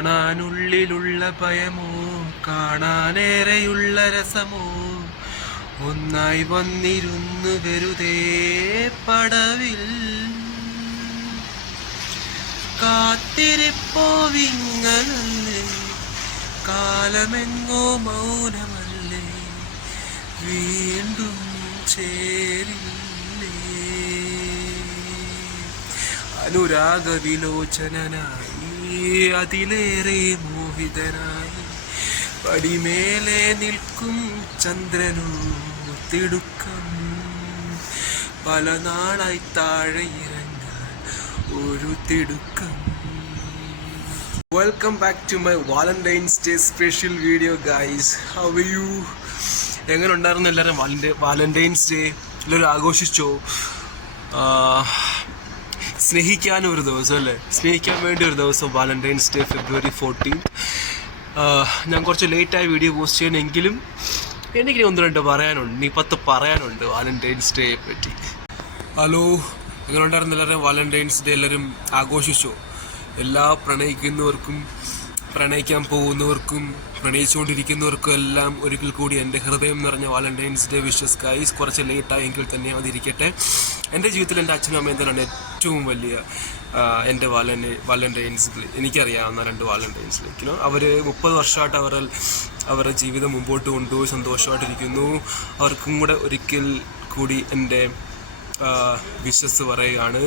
കാണാനുള്ളിലുള്ള ഭയമോ കാണാനേറെയുള്ള രസമോ ഒന്നായി വന്നിരുന്നു വെറുതേ പടവിൽ. കാത്തിരിപ്പോ വിങ്ങലല്ലേ? കാലമെങ്ങോ മൗനമല്ലേ? വീണ്ടും ചേരില്ലേ? അനുരാഗ വിലോചനായി അതിലേറെ മോഹിതനായി. പടിമേലെ നിൽക്കും ചന്ദ്രനും തിടുക്കം പല നാളായി താഴെ ഇറങ്ങാൻ ഒരു തിടുക്കം welcome back to my Valentine's Day special video guys how you എങ്ങനെ ഉണ്ടായിരുന്നു എല്ലാവരും? വാലന്റൈൻസ് ഡേ എല്ലാവരും ആഘോഷിച്ചോ? സ്നേഹിക്കാൻ ഒരു ദിവസം അല്ലേ? സ്നേഹിക്കാൻ വേണ്ടി ഒരു ദിവസം വാലന്റൈൻസ് ഡേ ഫെബ്രുവരി ഫോർട്ടീൻ ഞാൻ കുറച്ച് ലേറ്റായി വീഡിയോ പോസ്റ്റ് ചെയ്യണമെങ്കിലും എനിക്ക് ഒന്ന് രണ്ട് പറയാനുണ്ട്. നീ പത്ത് പറയാനുണ്ട് വാലന്റൈൻസ് ഡേയെ പറ്റി. ഹലോ എങ്ങനെ ഉണ്ടായിരുന്നു എല്ലാവരും? വാലന്റൈൻസ് ഡേ എല്ലാവരും ആഘോഷിച്ചോ? എല്ലാ പ്രണയിക്കുന്നവർക്കും പ്രണയിക്കാൻ പോകുന്നവർക്കും പ്രണയിച്ചുകൊണ്ടിരിക്കുന്നവർക്കും എല്ലാം ഒരിക്കൽ കൂടി എന്റെ ഹൃദയം നിറഞ്ഞ വാലന്റൈൻസ് ഡേ വിഷസ് ഗൈസ് കുറച്ച് ലേറ്റായെങ്കിൽ തന്നെ അതിരിക്കട്ടെ. എന്റെ ജീവിതത്തിൽ എന്റെ അച്ഛനും അമ്മയും തന്നെയാണ് ഏറ്റവും വലിയ എന്റെ വാലൻ വാലന്റൈൻസ് എനിക്കറിയാവുന്ന രണ്ട് വാലന്റൈൻസിലേക്കിനോ അവർ മുപ്പത് വർഷമായിട്ട് അവർ അവരുടെ ജീവിതം മുമ്പോട്ട് കൊണ്ടുപോയി സന്തോഷമായിട്ടിരിക്കുന്നു. അവർക്കും കൂടെ ഒരിക്കൽ കൂടി എന്റെ വിശ്വസ് പറയുകയാണ്.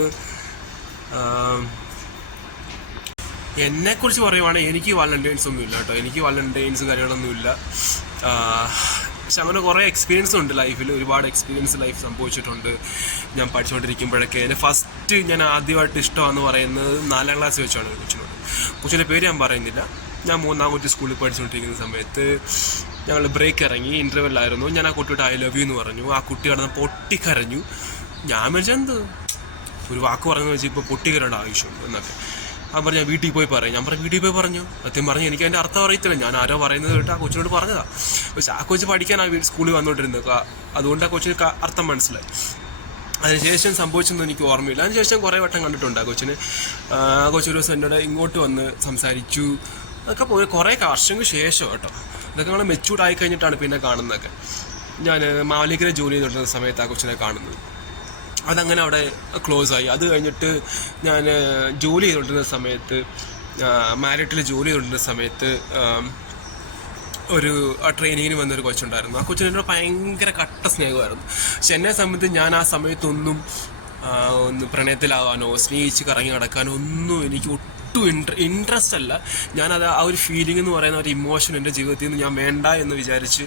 എന്നെക്കുറിച്ച് പറയുവാണെങ്കിൽ എനിക്ക് വാലന്റൈൻസ് ഒന്നുമില്ല കേട്ടോ. എനിക്ക് വാലന്റൈൻസ് കാര്യങ്ങളൊന്നുമില്ല. പക്ഷെ അങ്ങനെ കുറേ എക്സ്പീരിയൻസ് ഉണ്ട് ലൈഫിൽ ഒരുപാട് എക്സ്പീരിയൻസ് ലൈഫ് സംഭവിച്ചിട്ടുണ്ട്. ഞാൻ പഠിച്ചുകൊണ്ടിരിക്കുമ്പോഴൊക്കെ എന്റെ ഫസ്റ്റ് ഞാൻ ആദ്യമായിട്ട് ഇഷ്ടമാണെന്ന് പറയുന്നത് നാലാം ക്ലാസ് വെച്ചാണ് കൊച്ചിനോട്. കൊച്ചിന്റെ പേര് ഞാൻ പറയുന്നില്ല. ഞാൻ മൂന്നാം കുട്ടി സ്കൂളിൽ പഠിച്ചുകൊണ്ടിരിക്കുന്ന സമയത്ത് ഞങ്ങൾ ബ്രേക്ക് ഇറങ്ങി. ഇന്റർവെല്ലായിരുന്നു ഞാൻ ആ കുട്ടിയോട് ഐ ലവ് യു എന്ന് പറഞ്ഞു. ആ കുട്ടി കടന്ന് പൊട്ടിക്കരഞ്ഞു. ഞാൻ വിചാരിച്ചത് എന്ത്? ഒരു വാക്ക് പറഞ്ഞു വെച്ചാൽ ഇപ്പോൾ പൊട്ടിക്കരേണ്ട ആവശ്യമുണ്ട് എന്നൊക്കെ. അവൻ പറഞ്ഞു വീട്ടിൽ പോയി പറയും. ഞാൻ പറഞ്ഞു വീട്ടിൽ പോയി പറഞ്ഞു. സത്യം പറഞ്ഞു എനിക്ക് അതിന്റെ അർത്ഥം അറിയത്തില്ല. ഞാൻ ആരോ പറയുന്നത് കേട്ട് ആ കൊച്ചിനോട് പറഞ്ഞതാ. പക്ഷെ ആ കൊച്ചു പഠിക്കാൻ ആ സ്കൂളിൽ വന്നുകൊണ്ടിരുന്നത് അതുകൊണ്ട് ആ കൊച്ചിന് അർത്ഥം മനസ്സിലായി. അതിനുശേഷം സംഭവിച്ചൊന്നും എനിക്ക് ഓർമ്മയില്ല. അതിനുശേഷം കുറേ വട്ടം കണ്ടിട്ടുണ്ട് ആ കൊച്ചിന്. ആ കൊച്ചൊരു ദിവസം എന്നോട് ഇങ്ങോട്ട് വന്ന് സംസാരിച്ചു. അതൊക്കെ പോയി കുറേ വർഷങ്ങൾക്ക് ശേഷം കേട്ടോ. ഇതൊക്കെ നമ്മൾ മെച്ചൂർഡ് ആയി കഴിഞ്ഞിട്ടാണ് പിന്നെ കാണുന്നതൊക്കെ. ഞാൻ മാലിക്കര ജോലി ചെയ്തുകൊണ്ടിരുന്ന സമയത്ത് ആ കൊച്ചിനെ കാണുന്നത്. അതങ്ങനെ അവിടെ ക്ലോസ് ആയി അത് കഴിഞ്ഞിട്ട് ഞാൻ ജോലി ചെയ്തുകൊണ്ടിരുന്ന സമയത്ത് മാരിട്ടിൽ ജോലി ചെയ്തുകൊണ്ടിരുന്ന സമയത്ത് ഒരു ട്രെയിനിങ്ങിന് വന്നൊരു കൊച്ചുണ്ടായിരുന്നു. ആ കൊച്ചിന് എന്നോട് ഭയങ്കര കട്ട സ്നേഹമായിരുന്നു. പക്ഷെ എന്നെ സംബന്ധിച്ച് ഞാൻ ആ സമയത്തൊന്നും ഒന്ന് പ്രണയത്തിലാവാനോ സ്നേഹിച്ച് കറങ്ങി നടക്കാനോ ഒന്നും എനിക്ക് ഒട്ടും ഇൻട്ര ഇൻട്രസ്റ്റ് അല്ല. ഞാനത് ആ ഒരു ഫീലിംഗ് എന്ന് പറയുന്ന ഒരു ഇമോഷൻ എന്റെ ജീവിതത്തിൽ നിന്ന് ഞാൻ വേണ്ട എന്ന് വിചാരിച്ച്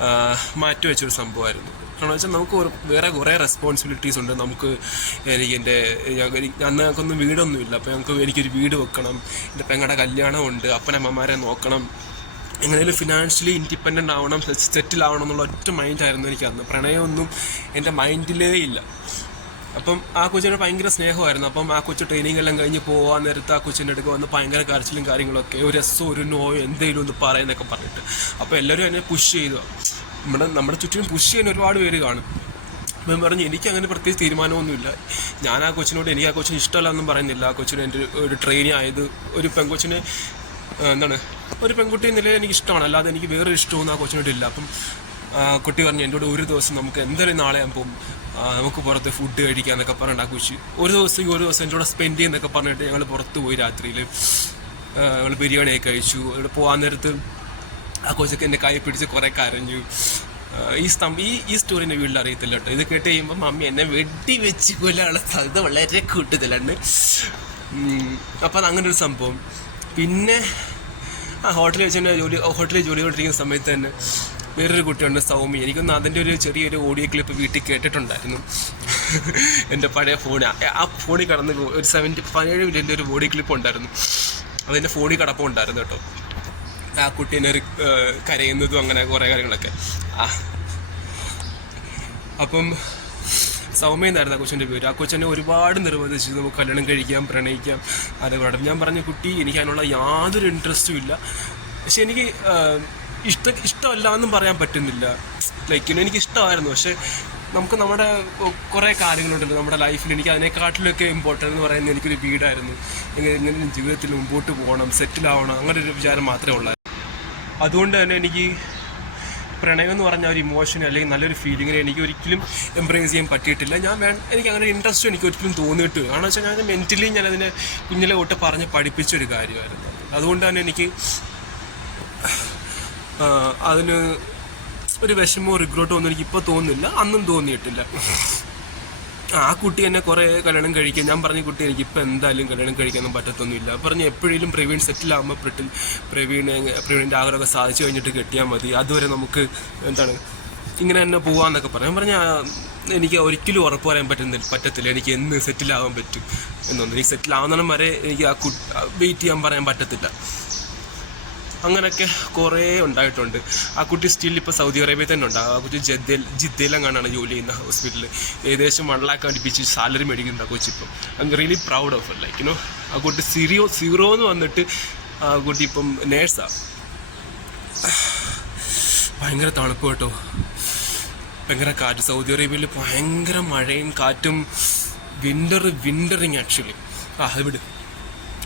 മാറ്റി മാറ്റിവെച്ചൊരു സംഭവമായിരുന്നു. കാരണം വെച്ചാൽ നമുക്ക് വേറെ കുറേ റെസ്പോൺസിബിലിറ്റീസ് ഉണ്ട്. നമുക്ക് എനിക്ക് എന്റെ അന്നൊന്നും വീടൊന്നും വീടൊന്നുമില്ല. അപ്പോൾ ഞങ്ങൾക്ക് എനിക്കൊരു വീട് വെക്കണം. എന്റെ പെങ്ങളുടെ കല്യാണമുണ്ട്. അപ്പനമ്മമാരെ നോക്കണം. എങ്ങനെയും ഫിനാൻഷ്യലി ഇൻഡിപെൻഡന്റ് ആവണം സെറ്റിൽ ആവണം എന്നുള്ള ഒറ്റ മൈൻഡായിരുന്നു എനിക്ക് അന്ന്. പ്രണയമൊന്നും എന്റെ മൈൻഡിലേ ഇല്ല. അപ്പം ആ കൊച്ചിനോട് ഭയങ്കര സ്നേഹമായിരുന്നു. അപ്പം ആ കൊച്ചു ട്രെയിനിങ് എല്ലാം കഴിഞ്ഞ് പോകാൻ നേരത്ത് ആ കൊച്ചിന്റെ അടുക്ക് വന്ന് ഭയങ്കര കരച്ചിലും കാര്യങ്ങളൊക്കെ ഒരു രസമോ ഒരു നോയോ എന്തെങ്കിലും ഒന്ന് പറയുന്നൊക്കെ പറഞ്ഞിട്ട്. അപ്പോൾ എല്ലാവരും എന്നെ പുഷ് ചെയ്തു. നമ്മുടെ നമ്മുടെ ചുറ്റിനും പുഷ് ചെയ്യാൻ ഒരുപാട് പേര് കാണും. അപ്പം പറഞ്ഞു എനിക്ക് അങ്ങനെ പ്രത്യേകിച്ച് തീരുമാനമൊന്നുമില്ല. ഞാൻ ആ കൊച്ചിനോട് എനിക്ക് ആ കൊച്ചിന് ഇഷ്ടമല്ല എന്നും പറയുന്നില്ല. ആ കൊച്ചിന് എന്റെ ഒരു ട്രെയിനി ആയത് ഒരു പെൺകൊച്ചിന് എന്താണ് ഒരു പെൺകുട്ടി നിലയിൽ എനിക്ക് ഇഷ്ടമാണ്. അല്ലാതെ എനിക്ക് വേറെ ഇഷ്ടമൊന്നും ആ കൊച്ചിനോട് ഇല്ല. അപ്പം കുട്ടി പറഞ്ഞു എന്റെ കൂടെ ഒരു ദിവസം നമുക്ക് എന്തായാലും നാളെ ആകുമ്പം നമുക്ക് പുറത്ത് ഫുഡ് കഴിക്കാന്നൊക്കെ പറഞ്ഞിട്ട് ആ കൊച്ചി ഒരു ദിവസം ഒരു ദിവസം എന്റെ കൂടെ സ്പെൻഡ് ചെയ്യുന്നൊക്കെ പറഞ്ഞിട്ട് ഞങ്ങൾ പുറത്ത് പോയി രാത്രിയിൽ ഞങ്ങൾ ബിരിയാണിയൊക്കെ കഴിച്ചു. അവിടെ പോകാൻ നേരത്ത് ആ കൊച്ചൊക്കെ എന്റെ കൈ പിടിച്ച് കുറേ കരഞ്ഞു. ഈ സ്തംഭ ഈ ഈ സ്റ്റോറി എന്റെ വീട്ടിൽ അറിയത്തില്ല കേട്ടോ. ഇത് കേട്ട് കഴിയുമ്പോൾ മമ്മി എന്നെ വെട്ടി വെച്ച് കൊല്ലാനുള്ള സാധ്യത വളരെ കൂടുതലാണ്. അപ്പോൾ അങ്ങനെ ഒരു സംഭവം. പിന്നെ ആ ഹോട്ടലിൽ വെച്ച് ജോലി ഹോട്ടലിൽ ജോലി കൊണ്ടിരിക്കുന്ന സമയത്ത് തന്നെ വേറൊരു കുട്ടിയുണ്ട് സൗമി എനിക്കൊന്ന് അതിന്റെ ഒരു ചെറിയൊരു ഓഡിയോ ക്ലിപ്പ് വീട്ടിൽ കേട്ടിട്ടുണ്ടായിരുന്നു. എന്റെ പഴയ ഫോൺ. ആ ഫോണിൽ കടന്ന് ഒരു സെവന്റി പതിനേഴ് മിനിറ്റിന്റെ ഒരു ഓഡിയോ ക്ലിപ്പ് ഉണ്ടായിരുന്നു. അതെന്റെ ഫോണിൽ കടപ്പുണ്ടായിരുന്നു കേട്ടോ. ആ കുട്ടീനെ ഒരു കരയുന്നതും അങ്ങനെ കുറേ കാര്യങ്ങളൊക്കെ. അപ്പം സൗമ്യ എന്നായിരുന്നു ആ കൊച്ചിന്റെ പേര് ആ കൊച്ചിനെ ഒരുപാട് നിർബന്ധിച്ചു നമുക്ക് കല്യാണം കഴിക്കാം പ്രണയിക്കാം അതേപോലെ ഞാൻ പറഞ്ഞ കുട്ടി എനിക്ക് അതിനുള്ള യാതൊരു ഇൻട്രസ്റ്റും ഇല്ല. പക്ഷെ എനിക്ക് ഇഷ്ട ഇഷ്ടമല്ല എന്നും പറയാൻ പറ്റുന്നില്ല. ലൈക്ക് എനിക്ക് ഇഷ്ടമായിരുന്നു. പക്ഷെ നമുക്ക് നമ്മുടെ കുറേ കാര്യങ്ങളുണ്ടല്ലോ. നമ്മുടെ ലൈഫിൽ എനിക്ക് അതിനെക്കാട്ടിലൊക്കെ ഇമ്പോർട്ടന്റ് എന്ന് പറയുന്നത് എനിക്കൊരു വീടായിരുന്നു. എങ്ങനെ ജീവിതത്തിൽ മുമ്പോട്ട് പോകണം സെറ്റിൽ ആവണം അങ്ങനെ ഒരു വിചാരം മാത്രമേ ഉള്ളായിരുന്നു. അതുകൊണ്ട് തന്നെ എനിക്ക് പ്രണയം എന്ന് പറഞ്ഞ ഒരു ഇമോഷൻ അല്ലെങ്കിൽ നല്ലൊരു ഫീലിങ്ങിനെ എനിക്ക് ഒരിക്കലും എംബ്രേസ് ചെയ്യാൻ പറ്റിയിട്ടില്ല. ഞാൻ വേ എനിക്ക് അങ്ങനെ ഇൻട്രസ്റ്റ് എനിക്ക് ഒരിക്കലും തോന്നിയിട്ട് കാരണം വെച്ചാൽ ഞാൻ മെന്റലി ഞാൻ അതിനെ കുഞ്ഞിലെ തൊട്ട് പറഞ്ഞ് പഠിപ്പിച്ചൊരു കാര്യമായിരുന്നു. അതുകൊണ്ട് തന്നെ എനിക്ക് അതിന് ഒരു വിഷമോ റിഗ്രറ്റോ ഒന്നും എനിക്ക് ഇപ്പോൾ തോന്നുന്നില്ല. അന്നും തോന്നിയിട്ടില്ല. ആ കുട്ടി എന്നെ കുറേ കല്യാണം കഴിക്കും. ഞാൻ പറഞ്ഞ കുട്ടി എനിക്ക് ഇപ്പം എന്തായാലും കല്യാണം കഴിക്കാനൊന്നും പറ്റത്തൊന്നുമില്ല. പറഞ്ഞ് എപ്പോഴേലും പ്രവീൺ സെറ്റിൽ ആകുമ്പോൾ പ്രിട്ടിൽ പ്രവീൺ പ്രവീണിന്റെ ആഗ്രഹമൊക്കെ സാധിച്ചു കഴിഞ്ഞിട്ട് കെട്ടിയാൽ മതി. അതുവരെ നമുക്ക് എന്താണ് ഇങ്ങനെ തന്നെ പോവാന്നൊക്കെ പറഞ്ഞു ഞാൻ പറഞ്ഞാൽ എനിക്ക് ഒരിക്കലും ഉറപ്പ് പറയാൻ പറ്റുന്നില്ല പറ്റത്തില്ല. എനിക്ക് എന്ന് സെറ്റിൽ ആവാൻ പറ്റും എന്നൊന്നും. എനിക്ക് സെറ്റിൽ ആവുന്നിടം വരെ എനിക്ക് ആ വെയിറ്റ് ചെയ്യാൻ പറയാൻ പറ്റത്തില്ല. അങ്ങനെയൊക്കെ കുറേ ഉണ്ടായിട്ടുണ്ട്. ആ കുട്ടി സ്റ്റിൽ ഇപ്പോൾ സൗദി അറേബ്യയിൽ തന്നെ ഉണ്ട്. ആ കുട്ടി ജദ്ദയിൽ ജിദ്ദയിലെങ്ങാണ്ടാണ് ജോലി ചെയ്യുന്ന ഹോസ്പിറ്റലിൽ ഏകദേശം വൺ ലാക്ക് അടുപ്പിച്ച് സാലറി മേടിക്കുന്നുണ്ട് ആ കൊച്ചിപ്പം I really proud of like you know ആ കുട്ടി സീറോ സീറോ എന്ന് വന്നിട്ട് ആ കുട്ടി ഇപ്പം നേഴ്സാണ് ഭയങ്കര തണുപ്പ് കേട്ടോ. ഭയങ്കര കാറ്റ്. സൗദി അറേബ്യയിൽ ഭയങ്കര മഴയും കാറ്റും. വിന്റർ വിന്ററിങ് ആക്ച്വലി ആ ഇവിടെ വിട്.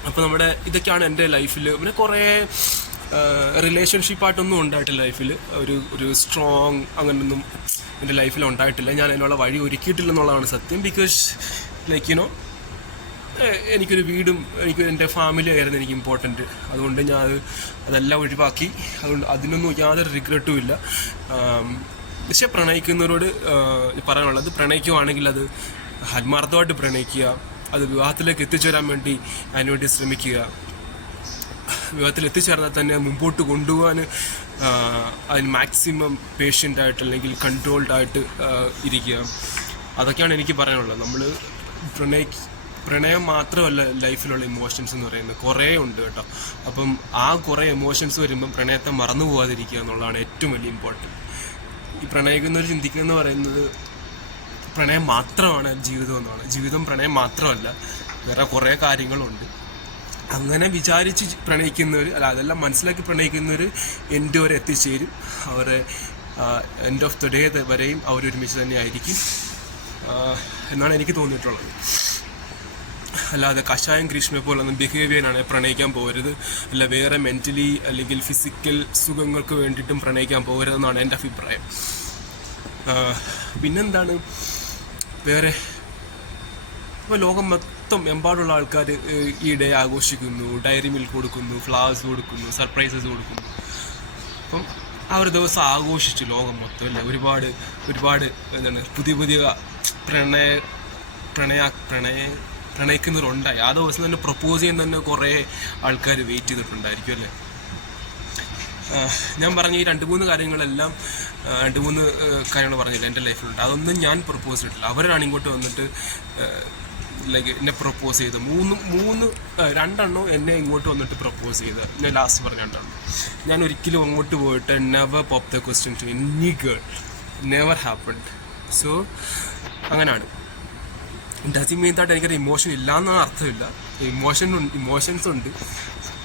അപ്പോൾ നമ്മുടെ ഇതൊക്കെയാണ് എന്റെ ലൈഫിൽ പിന്നെ കുറേ റിലേഷൻഷിപ്പായിട്ടൊന്നും ഉണ്ടായിട്ടില്ല ലൈഫിൽ ഒരു ഒരു സ്ട്രോങ് അങ്ങനൊന്നും എന്റെ ലൈഫിൽ ഉണ്ടായിട്ടില്ല. ഞാൻ അതിനുള്ള വഴി ഒരുക്കിയിട്ടില്ല എന്നുള്ളതാണ് സത്യം ബിക്കോസ് ലൈക്ക് യുനോ എനിക്കൊരു വീടും എനിക്ക് എന്റെ ഫാമിലി ആയിരുന്നു എനിക്ക് ഇമ്പോർട്ടന്റ് അതുകൊണ്ട് ഞാൻ അത് അതെല്ലാം ഒഴിവാക്കി. അതുകൊണ്ട് അതിനൊന്നും യാതൊരു റിഗ്രറ്റും ഇല്ല. പക്ഷെ പ്രണയിക്കുന്നവരോട് പറയാനുള്ളത് പ്രണയിക്കുവാണെങ്കിൽ അത് ആത്മാർത്ഥമായിട്ട് പ്രണയിക്കുക. അത് വിവാഹത്തിലേക്ക് എത്തിച്ചേരാൻ വേണ്ടി അതിനുവേണ്ടി ശ്രമിക്കുക. വിവാഹത്തിൽ എത്തിച്ചേർന്നാൽ തന്നെ മുമ്പോട്ട് കൊണ്ടുപോകാൻ അതിന് മാക്സിമം പേഷ്യന്റ് ആയിട്ട് അല്ലെങ്കിൽ കൺട്രോൾഡ് ആയിട്ട് ഇരിക്കുക. അതൊക്കെയാണ് എനിക്ക് പറയാനുള്ളത്. നമ്മൾ പ്രണയ പ്രണയം മാത്രമല്ല ലൈഫിലുള്ള ഇമോഷൻസ് എന്ന് പറയുന്നത്. കുറേ ഉണ്ട് കേട്ടോ. അപ്പം ആ കുറേ എമോഷൻസ് വരുമ്പം പ്രണയത്തെ മറന്നു പോകാതിരിക്കുക എന്നുള്ളതാണ് ഏറ്റവും വലിയ ഇമ്പോർട്ടന്റ് ഈ പ്രണയിക്കുന്നവർ ചിന്തിക്കുന്നതെന്ന് പറയുന്നത് പ്രണയം മാത്രമാണ് ജീവിതം എന്നാണ്. ജീവിതം പ്രണയം മാത്രമല്ല. വേറെ കുറേ കാര്യങ്ങളുണ്ട്. അങ്ങനെ വിചാരിച്ച് പ്രണയിക്കുന്നവർ അല്ല അതെല്ലാം മനസ്സിലാക്കി പ്രണയിക്കുന്നവർ എന്റെ വരെ എത്തിച്ചേരും. അവരെ എൻഡ് ഓഫ് ദ ഡേ വരെയും അവരൊരുമിച്ച് തന്നെ ആയിരിക്കും എന്നാണ് എനിക്ക് തോന്നിയിട്ടുള്ളത്. അല്ലാതെ കഷായം ഗ്രീഷ്മയെ പോലൊന്നും ബിഹേവിയറാണ് പ്രണയിക്കാൻ പോകരുത്. അല്ല വേറെ മെന്റലി അല്ലെങ്കിൽ ഫിസിക്കൽ സുഖങ്ങൾക്ക് വേണ്ടിയിട്ടും പ്രണയിക്കാൻ പോകരുതെന്നാണ് എന്റെ അഭിപ്രായം. പിന്നെന്താണ്? വേറെ ഇപ്പോൾ ലോകം മൊത്തം എമ്പാടുള്ള ആൾക്കാർ ഈ ഡേ ആഘോഷിക്കുന്നു ഡയറി മിൽക്ക് കൊടുക്കുന്നു ഫ്ലവേഴ്സ് കൊടുക്കുന്നു സർപ്രൈസസ് കൊടുക്കുന്നു. അപ്പം ആ ഒരു ദിവസം ആഘോഷിച്ചു ലോകം മൊത്തം അല്ലേ? ഒരുപാട് ഒരുപാട് എന്താണ് പുതിയ പുതിയ പ്രണയ പ്രണയ പ്രണയ പ്രണയിക്കുന്നവരുണ്ടായി. ആ ദിവസം തന്നെ പ്രപ്പോസ് ചെയ്യാൻ തന്നെ കുറേ ആൾക്കാർ വെയിറ്റ് ചെയ്തിട്ടുണ്ടായിരിക്കും അല്ലേ? ഞാൻ പറഞ്ഞ ഈ രണ്ട് മൂന്ന് കാര്യങ്ങളെല്ലാം രണ്ട് മൂന്ന് കാര്യങ്ങൾ പറഞ്ഞില്ല എന്റെ ലൈഫിലുണ്ട് അതൊന്നും ഞാൻ പ്രപ്പോസ് ചെയ്തിട്ടില്ല. അവരാണ് ഇങ്ങോട്ട് വന്നിട്ട് ലൈക്ക് എന്നെ പ്രപ്പോസ് ചെയ്ത്. മൂന്ന് മൂന്ന് രണ്ടെണ്ണം എന്നെ ഇങ്ങോട്ട് വന്നിട്ട് പ്രപ്പോസ് ചെയ്ത്. ഞാൻ ലാസ്റ്റ് പറഞ്ഞ രണ്ടെണ്ണം. ഞാൻ ഒരിക്കലും അങ്ങോട്ട് പോയിട്ട് never pop the question to any girl never happen so അങ്ങനെയാണ് ഡസി മീൻ തായിട്ട് എനിക്കൊരു ഇമോഷൻ ഇല്ല എന്നാണ് അർത്ഥമില്ല. ഇമോഷൻ ഇമോഷൻസ് ഉണ്ട്.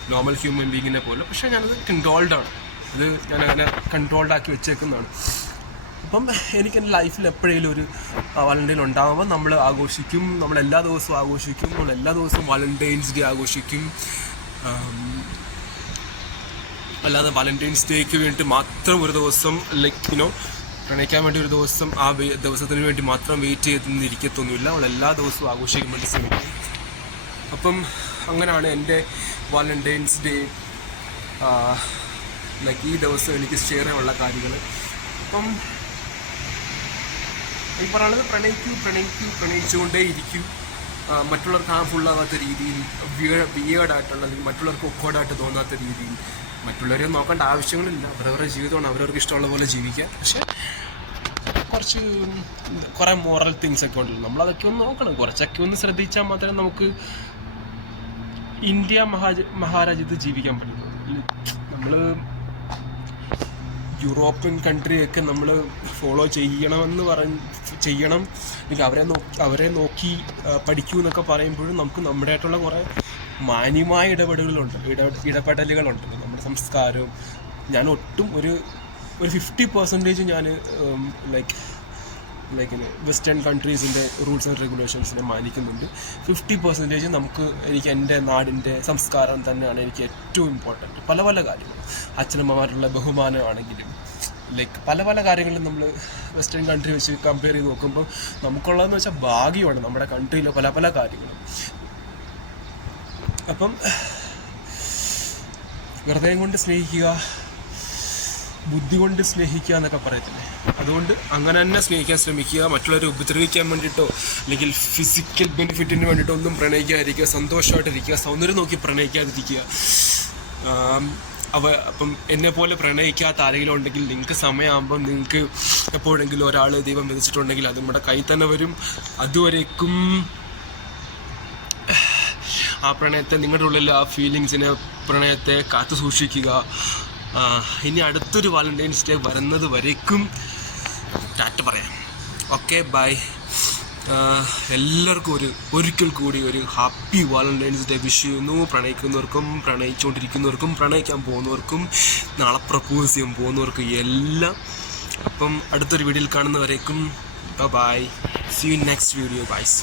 നോർമൽ ഹ്യൂമൻ ബീങ്ങിനെ പോലെ. പക്ഷേ ഞാനത് കൺട്രോൾഡ് ആണ്. ഇത് ഞാൻ അങ്ങനെ കൺട്രോൾഡ് ആക്കി വെച്ചേക്കുന്നതാണ്. അപ്പം എനിക്ക് എന്റെ ലൈഫിൽ എപ്പോഴേലും ഒരു വാലന്റൈൻ ഉണ്ടാകുമ്പോൾ നമ്മൾ ആഘോഷിക്കും. നമ്മൾ എല്ലാ ദിവസവും ആഘോഷിക്കും. നമ്മൾ എല്ലാ ദിവസവും വാലന്റൈൻസ് ഡേ ആഘോഷിക്കും. അല്ലാതെ വാലന്റൈൻസ് ഡേക്ക് വേണ്ടി മാത്രം ഒരു ദിവസം ലൈക്ക് യുനോ പ്രണയിക്കാൻ വേണ്ടി ഒരു ദിവസം ആ ദിവസത്തിന് വേണ്ടി മാത്രം വെയിറ്റ് ചെയ്തിരിക്കത്തൊന്നുമില്ല. നമ്മൾ എല്ലാ ദിവസവും ആഘോഷിക്കാൻ വേണ്ടി ശ്രമിക്കും. അപ്പം അങ്ങനെയാണ് എന്റെ വാലന്റൈൻസ് ഡേ ലൈക്ക് ഈ ദിവസം എനിക്ക് ഷെയർ ചെയ്യാനുള്ള കാര്യങ്ങൾ. അപ്പം ഈ പറയുന്നത് പ്രണയിക്കൂ പ്രണയിക്കൂ പ്രണയിച്ചുകൊണ്ടേ ഇരിക്കും മറ്റുള്ളവർക്ക് ഹാംഫുൾ ആവാത്ത രീതിയിൽ വിയേഡായിട്ടുള്ള അല്ലെങ്കിൽ മറ്റുള്ളവർക്ക് ഒക്കോഡായിട്ട് തോന്നാത്ത രീതിയിൽ. മറ്റുള്ളവരെ നോക്കേണ്ട ആവശ്യങ്ങളില്ല. അവരവരുടെ ജീവിതമാണ് അവരവർക്ക് ഇഷ്ടമുള്ള പോലെ ജീവിക്കുക. പക്ഷെ കുറച്ച് കുറേ മോറൽ തിങ്സ് ഒക്കെ ഉണ്ടല്ലോ. നമ്മളതൊക്കെ ഒന്ന് നോക്കണം. കുറച്ചൊക്കെ ഒന്ന് ശ്രദ്ധിച്ചാൽ മാത്രമേ നമുക്ക് ഇന്ത്യ മഹാജ മഹാരാജ്യത്ത് ജീവിക്കാൻ പറ്റുള്ളൂ നമ്മൾ യൂറോപ്യൻ കൺട്രിയൊക്കെ നമ്മൾ ഫോളോ ചെയ്യണമെന്ന് പറഞ്ഞ് ചെയ്യണം. അല്ലെങ്കിൽ അവരെ നോ അവരെ നോക്കി പഠിക്കൂ എന്നൊക്കെ പറയുമ്പോഴും നമുക്ക് നമ്മുടെ ആയിട്ടുള്ള കുറേ മാന്യമായ ഇടപെടലുകളുണ്ട്. ഇട ഇടപെടലുകളുണ്ട്. നമ്മുടെ സംസ്കാരവും ഞാൻ ഒട്ടും ഒരു ഒരു ഫിഫ്റ്റി പെർസെന്റേജ് ഞാൻ ലൈക്ക് ലൈക്ക് വെസ്റ്റേൺ കൺട്രീസിന്റെ റൂൾസ് ആൻഡ് റെഗുലേഷൻസിനെ മാനിക്കുന്നുണ്ട്. ഫിഫ്റ്റി പെർസെന്റേജ് നമുക്ക് എനിക്ക് എന്റെ നാടിന്റെ സംസ്കാരം തന്നെയാണ് എനിക്ക് ഏറ്റവും ഇമ്പോർട്ടന്റ് പല പല കാര്യങ്ങൾ അച്ഛനമ്മമാരുള്ള ബഹുമാനമാണെങ്കിലും ലൈക്ക് പല പല കാര്യങ്ങളും നമ്മൾ വെസ്റ്റേൺ കൺട്രി വെച്ച് കമ്പയർ ചെയ്ത് നോക്കുമ്പോൾ നമുക്കുള്ളതെന്ന് വെച്ചാൽ ഭാഗ്യമാണ് നമ്മുടെ കൺട്രിയിലെ പല പല കാര്യങ്ങളും. അപ്പം ഹൃദയം കൊണ്ട് സ്നേഹിക്കുക ബുദ്ധി കൊണ്ട് സ്നേഹിക്കുക എന്നൊക്കെ പറയത്തില്ലേ? അതുകൊണ്ട് അങ്ങനെ തന്നെ സ്നേഹിക്കാൻ ശ്രമിക്കുക മറ്റുള്ളവരെ ഉപദ്രവിക്കാൻ വേണ്ടിയിട്ടോ അല്ലെങ്കിൽ ഫിസിക്കൽ ബെനിഫിറ്റിന് വേണ്ടിയിട്ടോ ഒന്നും പ്രണയിക്കാതിരിക്കുക സന്തോഷമായിട്ടിരിക്കുക സൗന്ദര്യം നോക്കി പ്രണയിക്കാതിരിക്കുക. അവ അപ്പം എന്നെ പോലെ പ്രണയിക്കാത്ത ആരെങ്കിലും ഉണ്ടെങ്കിൽ നിങ്ങൾക്ക് സമയമാകുമ്പം നിങ്ങൾക്ക് എപ്പോഴെങ്കിലും ഒരാൾ ദൈവം വിധിച്ചിട്ടുണ്ടെങ്കിൽ അത് നമ്മുടെ കൈ തന്നെ വരും. അതുവരേക്കും ആ പ്രണയത്തെ നിങ്ങളുടെ ഉള്ളിൽ ആ ഫീലിങ്സിനെ പ്രണയത്തെ കാത്തു സൂക്ഷിക്കുക. ഇനി അടുത്തൊരു വാലന്റൈൻസ് ഡേ വരുന്നത് വരേക്കും. ടാറ്റ പറയാം. ഓക്കെ ബൈ എല്ലാവർക്കും ഒരു ഒരിക്കൽ കൂടി ഒരു ഹാപ്പി വാലന്റൈൻസ് ഡേ വിഷ് ചെയ്യുന്നു. പ്രണയിക്കുന്നവർക്കും പ്രണയിച്ചുകൊണ്ടിരിക്കുന്നവർക്കും പ്രണയിക്കാൻ പോകുന്നവർക്കും നാളെ പ്രപ്പോസ് ചെയ്യാൻ പോകുന്നവർക്കും എല്ലാം. അപ്പം അടുത്തൊരു വീഡിയോയിൽ കാണുന്നവരേക്കും bye see you next video byes